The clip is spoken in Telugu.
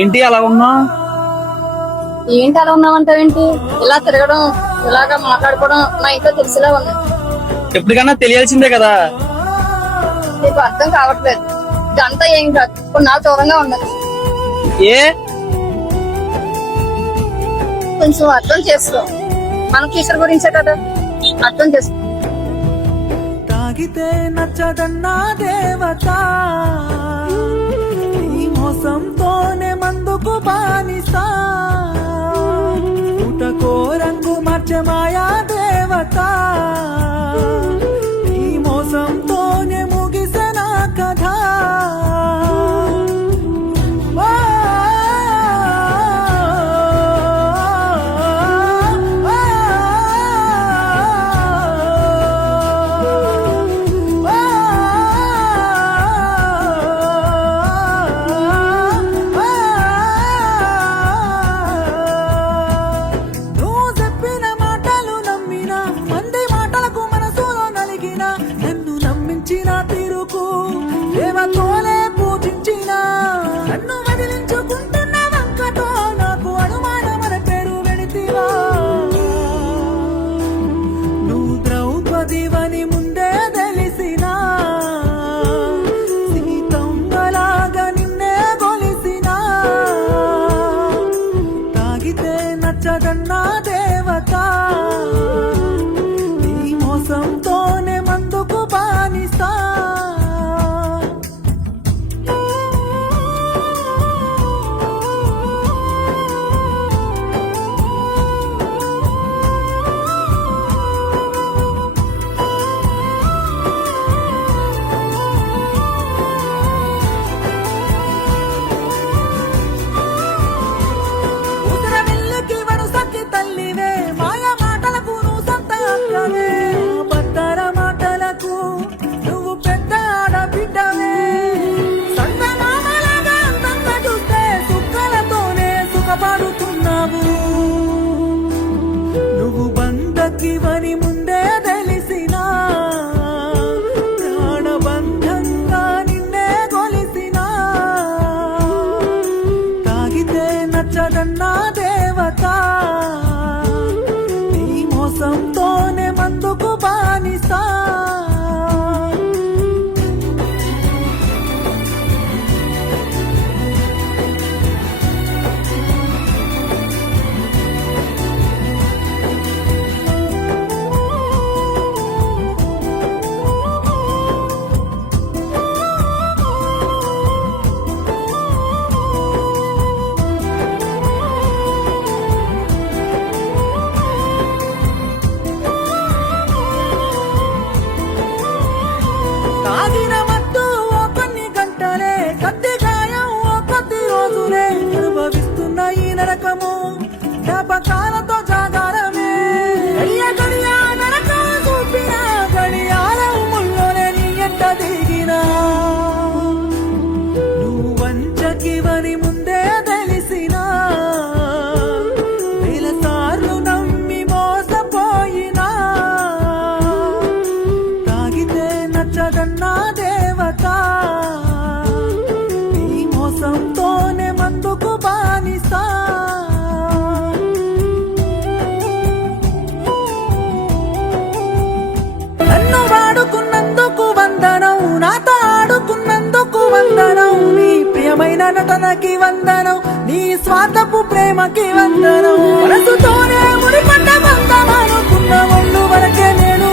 ఏంటి అలా ఉన్నా? ఏంటి అలా ఉన్నావంటావేంటి? ఇలా తిరగడం, ఇలాగా మాట్లాడుకోవడం మా ఇంట్లో తెలిసిలా ఉంది. ఎప్పటికన్నా తెలియాల్సిందే కదా. నీకు అర్థం కావట్లేదు. ఇదంతా ఏం కాదు, ఇప్పుడు నాకు దూరంగా ఉండదు. ఏ కొంచెం అర్థం చేసుకో. మన ఫ్యూచర్ గురించే కదా, అర్థం చేసుకో. తాగితే నచ్చదన్నా దేవత, ఈ మోసంతోనే మందుకు బానిసా, పుటకో రంగు మార్చే మాయా దేవత, ఈ మోసంతోనే ముగిసిన కథ. నచ్చదన్నా దేవత, ఈ మోసంతోనే మందుకు బానిసా. నువ్వు బంధకివని ముందే తెలిసినా, ప్రాణబంధంగా నిన్నే కొలిసినా, తాగితే నచ్చదన్నా దేవత, ఈ మోసంతోనే మందుకు బానిసా. తాగిన మత్తు ఓ కొన్ని గంటలే, కత్తి గాయం ఓ కొద్ది రోజులే, అనుభవిస్తున్న ఈ నరకము జ్ఞాపకాలతో జాగారమే. గడియ గడియ నరకం చూపిన గడియారం ముల్లోనే నీ ఎంట దిగినా, నువ్వు వంచకివని ముందే తెలిసినా, వేల సార్లు నమ్మి మోసపోయినా, తాగితే నచ్చదన్నా దేవత, ఈ మోసంతోనే మందుకు బానిసా. నన్ను వాడుకున్నందుకు వందనం, నాతో ఆడుకున్నందుకు వందనం, నీ ప్రియమైన నటనకి వందనం, నీ స్వార్థపు ప్రేమకి వందనం. మనసుతోనే ముడిపడ్డ బంధం అనుకున్న ఒళ్ళు వరకే నేను